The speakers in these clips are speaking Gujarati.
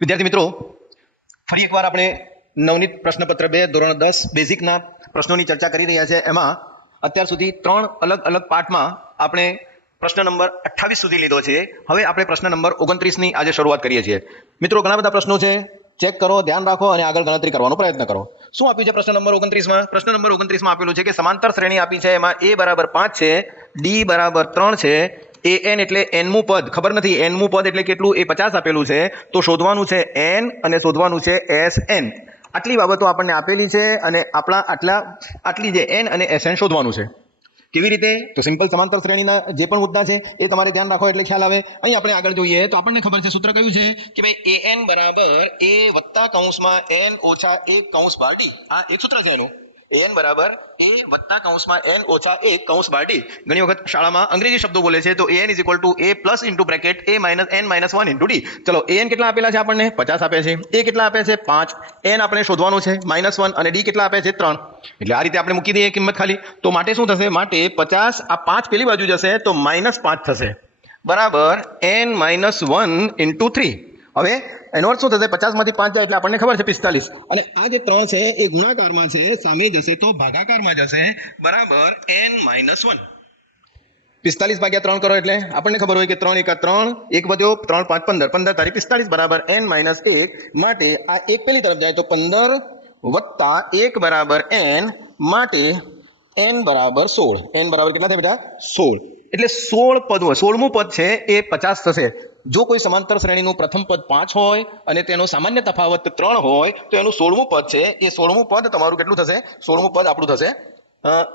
વિદ્યાર્થી મિત્રો, ફરી એકવાર આપણે નવનીત પ્રશ્નપત્ર 2 ધોરણ 10 બેઝિકના પ્રશ્નોની ચર્ચા કરી રહ્યા છે। એમાં અત્યાર સુધી 3 અલગ અલગ પાર્ટમાં આપણે પ્રશ્ન નંબર 28 સુધી લીધો છે। હવે આપણે પ્રશ્ન નંબર 29 ની આજે શરૂઆત કરીએ છીએ। મિત્રો, ઘણા બધા પ્રશ્નો છે, ચેક કરો, ધ્યાન રાખો અને આગળ ગણતરી કરવાનો પ્રયત્ન કરો। શું આપ્યું છે પ્રશ્ન નંબર 29 માં? પ્રશ્ન નંબર 29 માં આપેલું છે કે સમાંતર શ્રેણી આપી છે, એમાં a બરાબર 5 છે, d બરાબર 3 છે, an એટલે n મું પદ ખબર નથી, n મું પદ એટલે કેટલું એ 50 આપેલું છે, તો શોધવાનું છે n અને શોધવાનું છે sn। આટલી બાબતો આપણને આપેલી છે અને આટલી જે n અને sn શોધવાનું છે। કેવી રીતે? તો સિમ્પલ સમાંતર શ્રેણીના જે પણ મુદ્દા છે એ તમારે ધ્યાન રાખો એટલે ખ્યાલ આવે। અહીં આપણે આગળ જોઈએ તો આપણને ખબર છે, સૂત્ર કયું છે કે ભાઈ an બરાબર a વત્તા કૌંસમાં n ઓછા 1 કૌંસ બાર d। આ એક સૂત્ર છે એનું, an બરાબર a વત્તા કૌંસમાં n ઓછા 1 કૌંસ બાર d। ઘણી વખત શાળામાં અંગ્રેજી શબ્દો બોલે છે, તો an is equal to a plus into bracket a minus n minus 1 into d। ચલો, an કેટલા આપેલા છે આપણને? 50 આપે છે, a કેટલા આપે છે? 5, n આપણે શોધવાનું છે -1 અને d કેટલા આપે છે? 3। એટલે આ રીતે આપણે મૂકી દઈએ કિંમત ખાલી। તો માટે શું થશે? માટે 50 આ 5 પેલી બાજુ જશે તો -5 થશે, બરાબર n -1 ઇન્ટુ 3। હવે એનો અર્થ શું થશે? 50 માંથી 5 જાય એટલે આપણને ખબર છે 45, અને આ જે 3 છે એ ગુણાકારમાં છે, સામે જશે તો ભાગાકારમાં જશે, બરાબર n -1। 45 ભાગ્યા 3 કરો એટલે આપણને ખબર હોય કે 3 એકા 3, 1 વધ્યો 3 5 15, 15 તારી 45 બરાબર n -1। માટે આ એક પેલી તરફ જાય તો 15 વત્તા 1 બરાબર n, માટે n બરાબર 16। n બરાબર કેટલા થાય બેટા? 16। એટલે 16 પદ હોય, 16મું પદ છે એ 50 થશે। જો કોઈ સમાંતર શ્રેણીનું પ્રથમ પદ 5 હોય અને તેનો સામાન્ય તફાવત 3 હોય તો એનું 16મું પદ છે એ 16મું પદ તમારું કેટલું થશે? 16મું પદ આપણું થશે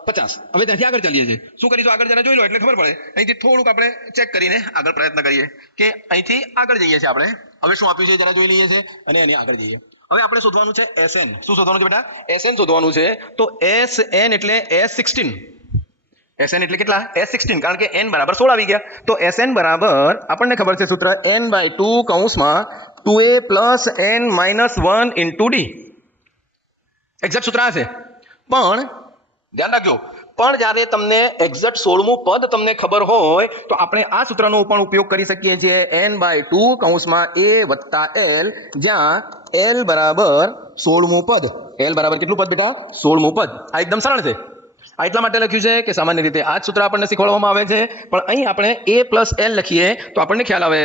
50। હવે ત્યાંથી આગળ ચાલીએ છીએ। શું કરીશું? આગળ જરા જોઈ લો એટલે ખબર પડે। અહીંથી થોડુંક આપણે ચેક કરીને આગળ પ્રયત્ન કરીએ કે અહીંથી આગળ જઈએ છીએ આપણે। હવે શું આપ્યું છે જરા જોઈ લઈએ છીએ અને એની આગળ જઈએ। હવે આપણે શોધવાનું છે sn। શું શોધવાનું છે બેટા? sn શોધવાનું છે। તો sn એટલે s16। sn એટલે કેટલા? s16, કારણ કે n બરાબર 16 આવી ગયા। તો sn બરાબર આપણને ખબર છે સૂત્ર n/2 કૌંસમાં 2a plus n minus 1 into d। Exact સૂત્ર આ છે, પણ ધ્યાન રાખજો, પણ જ્યારે તમને એક્ઝેક્ટ 16મું પદ તમને ખબર હોય તો આપણે આ સૂત્રનો પણ ઉપયોગ કરી શકીએ છીએ, n/2 કૌંસમાં a વત્તા l, જ્યાં l બરાબર 16મું પદ। l બરાબર કેટલું પદ બેટા? 16મું પદ। આ એકદમ સરળ છે। આ એટલા માટે લખ્યું છે કે સામાન્ય રીતે આ જ સૂત્ર આપણને શીખવાડવામાં આવે છે, પણ અહીં આપણે a પ્લસ l લખીએ તો આપણને ખ્યાલ આવે।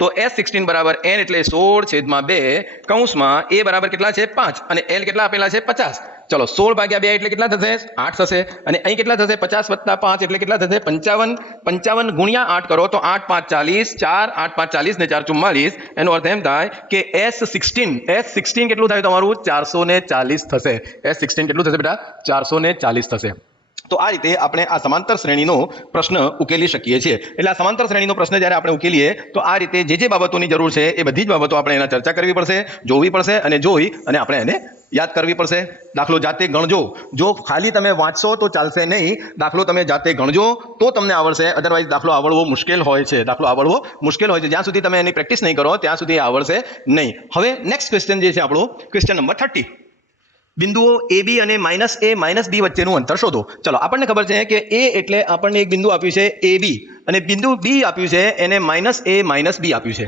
તો s16 બરાબર n એટલે 16/2 કૌંસમાં a બરાબર કેટલા છે? 5 અને l કેટલા આપેલા છે? 50। ચલો, 16 ભાગ્યા 2 એટલે કેટલા થશે? 8 થશે, અને અહીં કેટલા થશે? 50 વત્તા 5 એટલે કેટલા થશે? 55। 55 ગુણ્યા 8 કરો તો 8 5 40, 4 8 5 40 ને 4 44। એનો અર્થ એમ થાય કે s16 કેટલું થાય તમારું? 440 થશે। s16 કેટલું થશે બેટા? 440 થશે। તો આ રીતે આપણે આ સમાંતર શ્રેણીનો પ્રશ્ન ઉકેલી શકીએ છીએ। એટલે આ સમાંતર શ્રેણીનો પ્રશ્ન જ્યારે આપણે ઉકેલીએ તો આ રીતે જે બાબતોની જરૂર છે એ બધી જ બાબતો આપણે એના ચર્ચા કરવી પડશે, જોવી પડશે, અને જોઈ અને આપણે એને યાદ કરવી પડશે। દાખલો જાતે ગણજો, જો ખાલી તમે વાંચશો તો ચાલશે નહીં, દાખલો તમે જાતે ગણજો તો તમને આવડશે, અધરવાઇઝ દાખલો આવડવો મુશ્કેલ હોય છે। દાખલો આવડવો મુશ્કેલ હોય છે, જ્યાં સુધી તમે એની પ્રેક્ટિસ નહીં કરો ત્યાં સુધી આવડશે નહીં। હવે નેક્સ્ટ ક્વેશ્ચન જે છે આપણો, ક્વેશ્ચન નંબર 30, બિંદુઓ ab અને -a -b વચ્ચેનું અંતર શોધો। ચલો, આપણને ખબર છે કે a એટલે આપણને એક બિંદુ આપ્યું છે ab, અને બિંદુ b આપ્યું છે એને -a -b આપ્યું છે।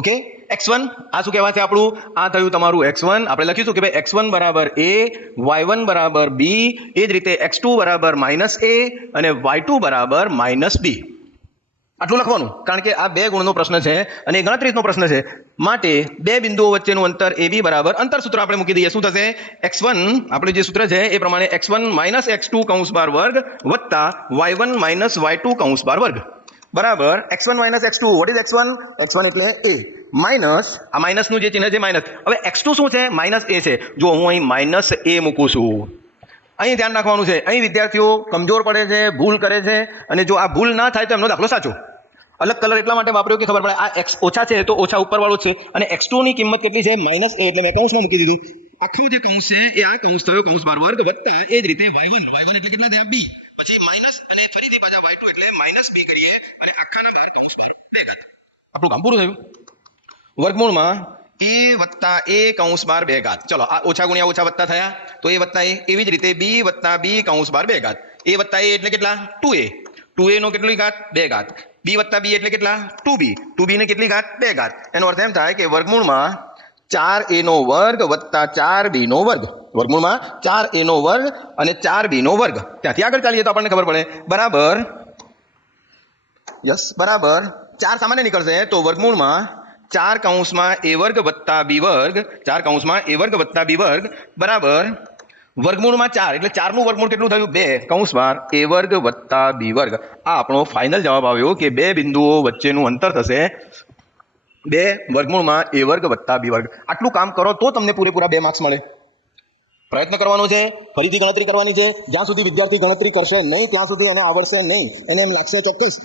ઓકે, x1 આ શું કહેવાય છે આપણું? આ થયું તમારું x1। આપણે લખીશું કે ભાઈ x1 બરાબર a, y1 બરાબર b, એ જ રીતે x2 બરાબર -a અને y2 બરાબર -b। આટલું લખવાનું, કારણ કે આ 2 ગુણનો પ્રશ્ન છે અને ગણતરીનો પ્રશ્ન છે। માટે બે બિંદુઓ વચ્ચેનું અંતર ab બરાબર, અંતર સૂત્ર આપણે મૂકી દઈએ। શું થશે? x1 આપણે જે સૂત્ર છે એ પ્રમાણે x1 - x2 કૌંસ બાર વર્ગ વત્તા y1 - y2 કૌંસ બાર વર્ગ, બરાબર x1 - x2। What is x1? x1 એટલે a, માઇનસ આ માઇનસનું જે ચિહ્ન છે માઇનસ। હવે x2 શું છે? -a છે। જો હું અહીં -a મૂકું છું, અહીં ધ્યાન રાખવાનું છે, અહીં વિદ્યાર્થીઓ કમજોર પડે છે, ભૂલ કરે છે, અને જો આ ભૂલ ના થાય તો એમનો દાખલો સાચો। અલગ કલર એટલા માટે વાપર્યો કે ખબર પડે આ x ઓછા છે તો ઓછા ઉપરવાળો છે, અને x2 ની કિંમત કેટલી છે? -a, એટલે મેં કૌંસમાં મૂકી દીધું। આખો જે કૌંસ છે એ આ કૌંસ થયો, કૌંસ બાર વર્ગ, વત્તા એ જ રીતે y1 એટલે કેટલા થયા? b, પછી માઇનસ અને ફરીથી પાછા y2 એટલે -b કરીએ અને આખાના બાર કૌંસ બાર 2 ઘાત। આપણું કામ પૂરું થયું। વર્ગમૂળમાં a વત્તા a કૌંસ બાર 2 ઘાત। ચલો, આ ઓછા ગુણ્યા ઓછા વત્તા થયા તો a વત્તા a, એવી જ રીતે b વત્તા b કૌંસ બાર 2 ઘાત। a વત્તા a એટલે કેટલા? 2a, 2a નો કેટલી ઘાત? 2 ઘાત। બી વત્તા બી એટલે કેટલા 2b 2b ને કેટલી ઘાત 2 ઘાત એનો અર્થ એમ થાય કે વર્ગમૂળમાં 4a નો વર્ગ વત્તા 4b નો વર્ગ વર્ગમૂળમાં 4a નો વર્ગ અને 4b નો વર્ગ ત્યાંથી આગળ ચાલીએ તો આપણને ખબર પડે બરાબર બરાબર 4 સામાન્ય નીકળશે તો વર્ગમૂળમાં 4 કૌંસમાં a વર્ગ વત્તા b વર્ગ 4 કૌંસમાં a વર્ગ વત્તા b વર્ગ બરાબર વર્ગમૂળમાં 4 એટલે 4 નું વર્ગમૂળ કેટલું થયું 2 કૌંસમાં a વર્ગ વત્તા b વર્ગ આ આપણો ફાઇનલ જવાબ આવ્યો કે બે બિંદુઓ વચ્ચેનું અંતર થશે 2 વર્ગમૂળમાં a વર્ગ વત્તા b વર્ગ આટલું કામ કરો તો તમને પૂરેપૂરા 2 માર્ક્સ મળે પ્રયત્ન કરવાનો છે ફરીથી ગણતરી કરવાની છે જ્યાં સુધી વિદ્યાર્થી ગણતરી કરશે નહીં ત્યાં સુધી એને આવડશે નહીં એને એમ લાગશે ચોક્કસ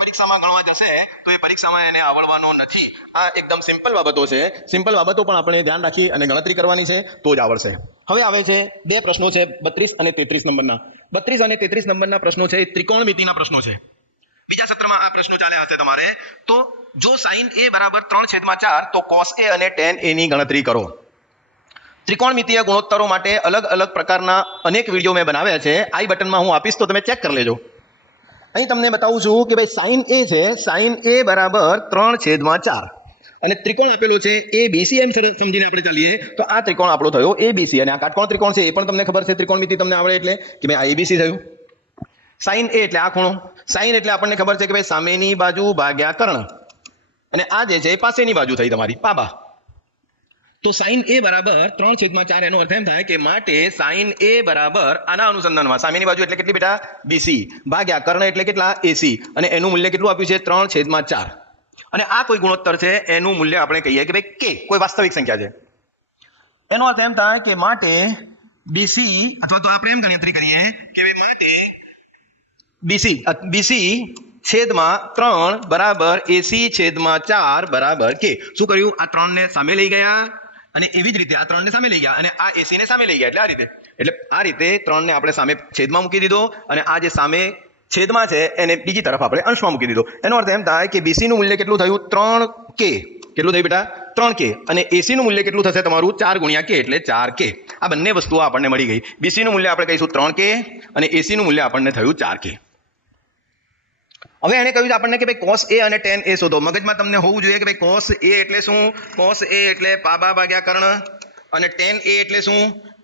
પરીક્ષામાં ગણવા જશે તો એ પરીક્ષામાં એને આવડવાનો નથી આ એકદમ સિમ્પલ બાબતો છે સિમ્પલ બાબતો પણ આપણે ધ્યાન રાખી અને ગણતરી કરવાની છે તો જ આવડશે હવે આવે છે બે પ્રશ્નો છે 32 અને 33 નંબરના 32 અને 33 નંબરના પ્રશ્નો છે ત્રિકોણમિતિના પ્રશ્નો છે બીજા સત્રમાં આ પ્રશ્નો ચાલ્યા હશે તમારે તો જો sin a બરાબર 3/4 તો cos a અને tan a ની ગણતરી કરો ત્રિકોણમિતીય ગુણોત્તરો માટે અલગ અલગ પ્રકારના અનેક વિડીયો મેં બનાવ્યા છે આઈ બટનમાં હું આપીશ તો તમે ચેક કરી લેજો અહીં તમને બતાવું છું કે ભાઈ sin a છે sin a બરાબર 3/4 અને ત્રિકોણ આપેલો છે ABC એમ સમજીને આપણે ચાલીએ તો આ ત્રિકોણ આપણો થયો ABC અને આ કાટકોણ ત્રિકોણ છે એ પણ તમને ખબર છે ત્રિકોણમિતિ તમને આવડે એટલે કે ભાઈ આ ABC થયું sin a એટલે આ ખૂણો sin એટલે આપણને ખબર છે કે ભાઈ સામેની બાજુ ભાગ્યા કર્ણ અને આ જે છે પાસેની બાજુ થઈ તમારી પાબા તો sin a બરાબર 3/4 એનો અર્થ એમ થાય કે માટે sin a બરાબર આના અનુસંધાનમાં સામેની બાજુ એટલે કેટલી બેટા BC ભાગ્યા કર્ણ એટલે કેટલા AC અને એનું મૂલ્ય કેટલું આપ્યું છે 3/4 અને આ કોઈ ગુણોત્તર છે એનું મૂલ્ય આપણે કહીએ કે ભાઈ k કોઈ વાસ્તવિક સંખ્યા છે એનો અર્થ એમ થાય કે માટે BC અથવા તો આપણે એમ ગણતરી કરીએ કે ભાઈ માટે BC છેદમાં 3 બરાબર AC છેદમાં 4 બરાબર k શું કર્યું આ 3 ને સામે લઈ ગયા અને એવી જ રીતે આ 3 ને સામે લઈ ગયા અને આ AC ને સામે લઈ ગયા એટલે આ રીતે 3 ને આપણે સામે છેદમાં મૂકી દીધો અને આ જે સામે છેદમાં છે એને બીજી તરફ આપણે અંશમાં મૂકી દીધો એનો અર્થ એમ થાય કે BC નું મૂલ્ય કેટલું થયું 3k કેટલું થયું બેટા 3k અને AC નું મૂલ્ય કેટલું થશે તમારું 4 ગુણ્યા k એટલે 4k આ બંને વસ્તુઓ આપણને મળી ગઈ BC નું મૂલ્ય આપણે કહીશું 3k અને AC નું મૂલ્ય આપણને થયું 4k હવે એને કહ્યું છે આપણને કે ભાઈ cos a અને tan a શોધો મગજમાં તમને હોવું જોઈએ કે ભાઈ cos a એટલે શું cos a એટલે પાબા ભાગ્યા કર્ણ અને tan a એટલે શું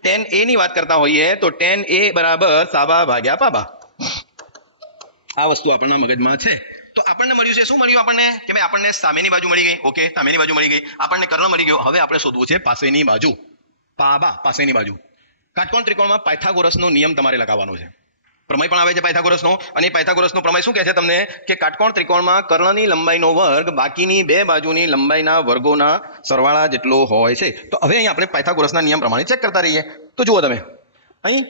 tan a ની વાત કરતા હોઈએ તો tan a બરાબર સાબા ભાગ્યા પાબા આ વસ્તુ આપણા મગજમાં છે તો આપણને મળ્યું છે શું મળ્યું આપણને કે ભાઈ આપણને સામેની બાજુ મળી ગઈ ઓકે સામેની બાજુ મળી ગઈ આપણને કર્ણ મળી ગયો હવે આપણે શોધવું છે પાસેની બાજુ પાબા પાસેની બાજુ કાટકોણ ત્રિકોણમાં પાયથાગોરસનો નિયમ તમારે લગાવવાનો છે પ્રમેય પણ આવે છે પાયથાગોરસનો અને પાયથાગોરસનો પ્રમેય શું કહે છે તમને કે કાટકોણ ત્રિકોણમાં કર્ણની લંબાઈનો વર્ગ બાકીની બે બાજુની લંબાઈના વર્ગોના સરવાળા જેટલો હોય છે તો હવે અહીં આપણે પાયથાગોરસના નિયમ પ્રમાણે ચેક કરતા રહીએ તો જુઓ તમે અહીં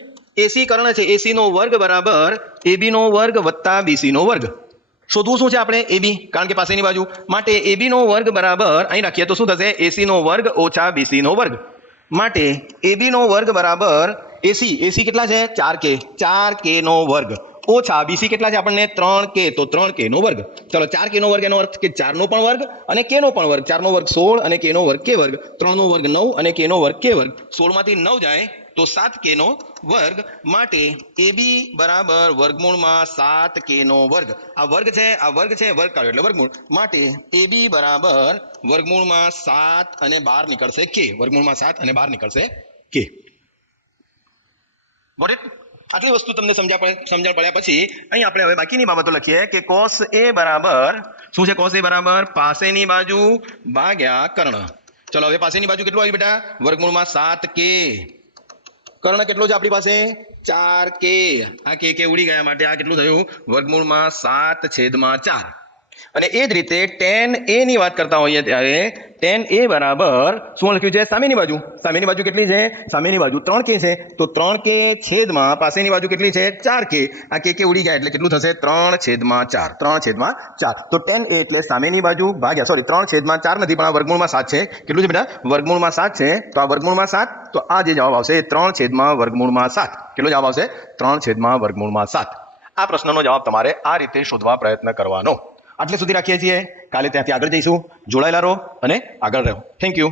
AC કર્ણ છે AC નો વર્ગ બરાબર AB નો વર્ગ વત્તા BC નો વર્ગ શોધવું શું છે આપણે AB કારણ કે પાસેની બાજુ માટે AB નો વર્ગ બરાબર અહીં રાખીએ તો શું થશે AC નો વર્ગ ઓછા BC નો વર્ગ માટે AB નો વર્ગ બરાબર AC કેટલા છે 4k નો વર્ગ ઓછા BC કેટલા છે આપણને 3k તો 3k નો વર્ગ ચલો 4k નો વર્ગ એનો અર્થ કે 4 નો પણ વર્ગ અને k નો પણ વર્ગ 4 નો વર્ગ 16 અને k નો વર્ગ k વર્ગ 3 નો વર્ગ 9 અને k નો વર્ગ k વર્ગ 16 માંથી 9 જાય તો 7k નો વર્ગ માટે AB બરાબર વર્ગમૂળમાં 7k નો વર્ગ આ વર્ગ છે વર્ગ કાઢ્યો એટલે વર્ગમૂળ માટે AB બરાબર વર્ગમૂળમાં 7 અને 12 નીકળશે k વર્ગમૂળમાં 7 અને 12 નીકળશે k Got it? આટલી વસ્તુ તમને સમજણ પડ્યા પછી અહીં આપણે હવે બાકીની બાબતો લખીએ કે cos a બરાબર શું છે cos a બરાબર પાસેની બાજુ ભાગ્યા કર્ણ ચલો હવે પાસેની બાજુ કેટલું આવ્યું બેટા વર્ગમૂળમાં 7k કર્ણ કેટલો છે આપણી પાસે 4k આ k ઉડી ગયા માટે આ કેટલું થયું વર્ગમૂળમાં 7/4 અને એ જ રીતે tan a ની વાત કરતા હોઈએ ત્યારે tan a બરાબર શું લખ્યું છે સામેની બાજુ કેટલી છે સામેની બાજુ 3k છે તો 3k છેદમાં પાસેની બાજુ કેટલી છે 4k આ k ઉડી જાય એટલે કેટલું થશે 3/4 તો tan a એટલે સામેની બાજુ ભાગ્યા 3/4 નથી પણ આ વર્ગમૂળમાં 7 છે કેટલું છે બેટા વર્ગમૂળમાં 7 છે તો આ વર્ગમૂળમાં 7 તો આ જે જવાબ આવશે 3/7 કેટલો જવાબ આવશે 3/7 આ પ્રશ્નનો જવાબ તમારે આ રીતે શોધવા પ્રયત્ન કરવાનો આટલે સુધી રાખીએ છીએ કાલે ત્યાંથી આગળ જઈશું જોડાયેલા રહો અને આગળ રહો થેન્ક યુ